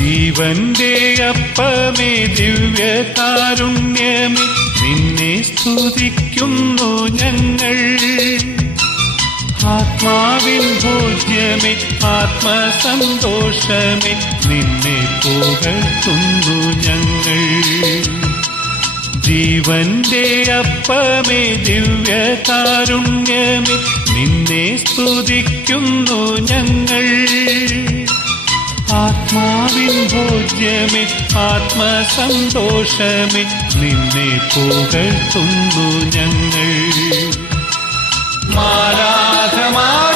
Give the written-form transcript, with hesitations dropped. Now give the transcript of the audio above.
ജീവന്റെ അപ്പമേ ദിവ്യകാരുണ്യമേ നിന്നെ സ്തുതിക്കുന്നു ഞങ്ങൾ. ആത്മാവിൻ ഭോജ്യമേ ആത്മസന്തോഷമേ നിന്നെ പുകഴ്ത്തുന്നു ഞങ്ങൾ. ജീവന്റെ അപ്പമേ ദിവ്യകാരുണ്യമേ നിന്നെ സ്തുതിക്കുന്നു ഞങ്ങൾ. ആത്മാവിൻ ഭോജ്യമേ ആത്മസന്തോഷമേ നിന്നെ പുകഴ്ത്തുന്നു ഞങ്ങൾ. മാലാഖമാർ